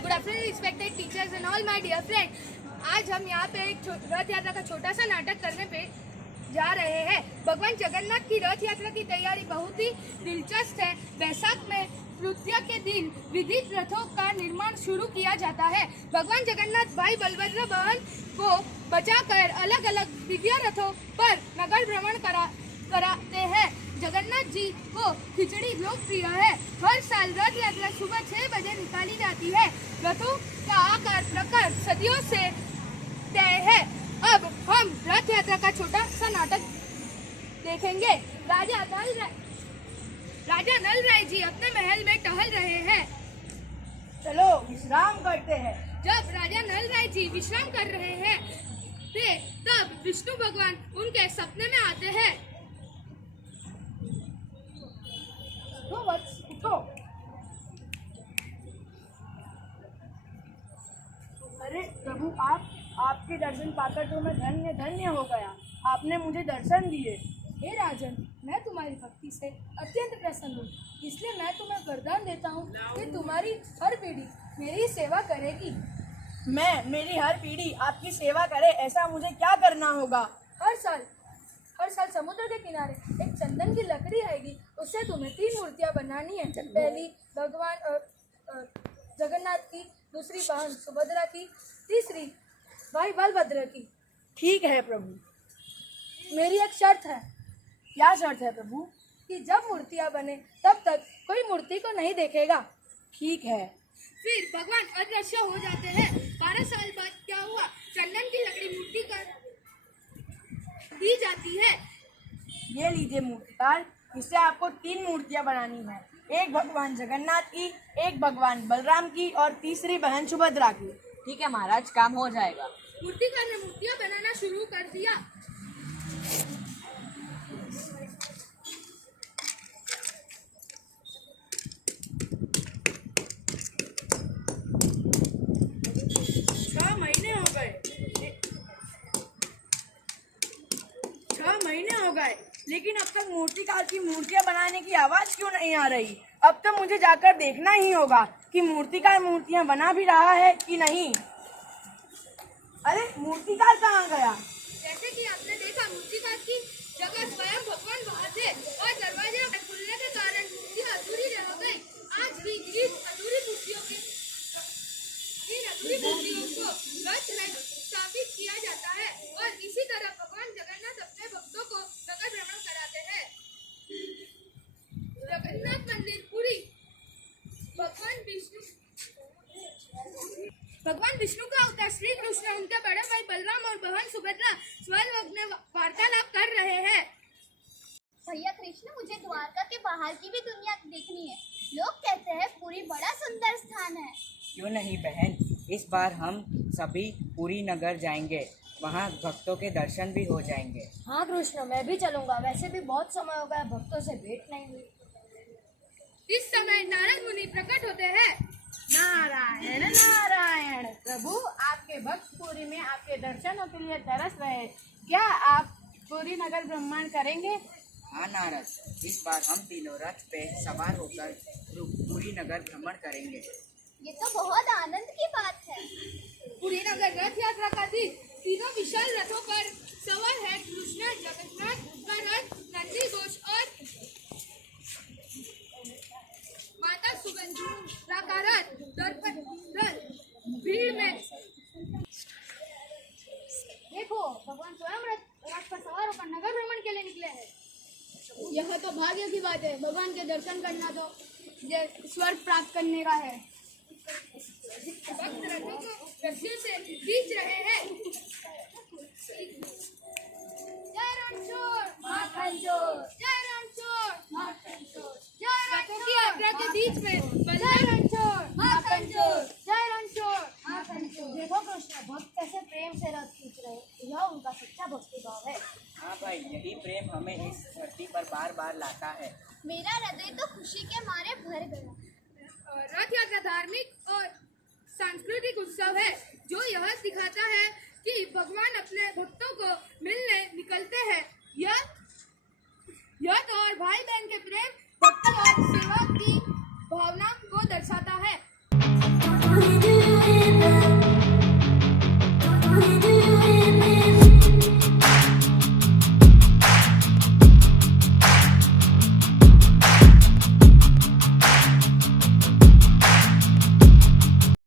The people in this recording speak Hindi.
Good afternoon respected teachers and all my dear friend. आज हम यहाँ पे एक रथ यात्रा का छोटा सा नाटक करने पे जा रहे हैं। भगवान जगन्नाथ की रथ यात्रा की तैयारी बहुत ही दिलचस्प है। बैसाख में तृतीया के दिन विधित रथों का निर्माण शुरू किया जाता है। भगवान जगन्नाथ भाई बलभद्र बहन को बचाकर अलग अलग दिव्य रथों पर नगर भ्रमण कराते हैं। जगन्नाथ जी को खिचड़ी लोकप्रिय है। हर साल रथ यात्रा सुबह 6 बजे निकाली जाती है। रथों का आकार प्रकार सदियों से तय है। अब हम रथ यात्रा का छोटा सा नाटक देखेंगे। राजा नल राय जी अपने महल में टहल रहे हैं। चलो विश्राम करते हैं। जब राजा नल राय जी विश्राम कर रहे हैं तब विष्णु भगवान उनके सपने में आते हैं। उठो। अरे प्रभु, आपके दर्शन पाकर तो मैं धन्य धन्य हो गया। आपने मुझे दर्शन दिए। हे राजन, मैं तुम्हारी भक्ति से अत्यंत प्रसन्न हूँ, इसलिए मैं तुम्हें वरदान देता हूँ कि तुम्हारी हर पीढ़ी मेरी सेवा करेगी। मेरी हर पीढ़ी आपकी सेवा करे, ऐसा मुझे क्या करना होगा? हर साल समुद्र के किनारे एक चंदन की लकड़ी आएगी। उससे तुम्हें 3 मूर्तियाँ बनानी है। पहली भगवान जगन्नाथ की, दूसरी बहन सुभद्रा की, तीसरी भाई बलभद्र की। ठीक है प्रभु। मेरी एक शर्त है। क्या शर्त है प्रभु? कि जब मूर्तियाँ बने तब तक कोई मूर्ति को नहीं देखेगा। ठीक है। फिर भगवान अदृश्य हो जाते हैं। 12 साल बाद क्या हुआ? चंदन की लकड़ी मूर्ति कर दी जाती है। ये लीजिए मूर्तिकार, इससे आपको 3 मूर्तियाँ बनानी है। एक भगवान जगन्नाथ की, एक भगवान बलराम की और तीसरी बहन सुभद्रा की। ठीक है महाराज, काम हो जाएगा। मूर्तिकार ने मूर्तियाँ बनाना शुरू कर दिया। छह महीने हो गए, लेकिन अब तक मूर्तिकार की मूर्तियाँ बनाने की आवाज क्यों नहीं आ रही? अब तो मुझे जाकर देखना ही होगा कि मूर्तिकार मूर्तियाँ बना भी रहा है कि नहीं। अरे मूर्तिकार कहाँ गया? जैसे कि आपने देखा, मूर्तिकार की जगह स्वयं भगवान वहाँ थे और दरवाजे खुलने के कारण मूर्तियाँ अधूरी रह गई। आज भी इन अधूरी मूर्तियों को रथ में स्थापित किया जाता है और इसी तरह भगवान जगन्नाथ अपने भक्तों को नगर भ्रमण कराते हैं। जगन्नाथ मंदिर पुरी भगवान विष्णु का अवतार श्री कृष्ण उनके बड़े भाई बलराम और बहन सुभद्रा स्वयं में वार्तालाप कर रहे हैं। भैया कृष्ण, मुझे द्वारका के बाहर की भी दुनिया देखनी है। लोग कहते हैं पुरी बड़ा सुंदर स्थान है। क्यों नहीं बहन, इस बार हम सभी पुरी नगर जाएंगे। वहाँ भक्तों के दर्शन भी हो जाएंगे। हाँ कृष्ण, मैं भी चलूंगा। वैसे भी बहुत समय हो गया भक्तों से भेंट नहीं हुई। इस समय नारद मुनि प्रकट होते हैं। नारायण नारायण। प्रभु, आपके भक्त पुरी में आपके दर्शनों के लिए तरस रहे। क्या आप पुरी नगर भ्रमण करेंगे? हाँ नारद, इस बार हम तीनों रथ पे सवार होकर पुरी नगर भ्रमण करेंगे। ये तो बहुत आनंद की बात है। पुरी नगर रथ यात्रा का दिन तीनों विशाल रथों पर सवार है। कृष्ण जगन्नाथ का रथ, नंदी घोष और माता सुभद्रा का रथ भीड़ में। देखो, भगवान स्वयं रथ पर सवार होकर नगर भ्रमण के लिए निकले हैं। यह तो भाग्य की बात है। भगवान के दर्शन करना तो स्वर्ग प्राप्त करने का है। भक्त रथों को रस्सियों से खींच रहे हैं। जय रणछोड़ माखन चोर, जय रणछोड़ माखन चोर, जय रथों की यात्रा के बीच में जय रणछोड़ माखन चोर, जय रणछोड़ माखन चोर। देखो कृष्ण, भक्त कैसे प्रेम से रथ खींच रहे हैं। यह उनका सच्चा भक्ति भाव है। हाँ भाई, यही प्रेम हमें इस धरती पर बार बार लाता है। मेरा हृदय तो खुशी के मारे भर गया। रथ यात्रा धार्मिक और सांस्कृतिक उत्सव है जो यह दिखाता है कि भगवान अपने भक्तों को मिलने निकलते हैं। यह तो और भाई बहन के प्रेम, भक्ति और सेवा की भावना को को दर्शाता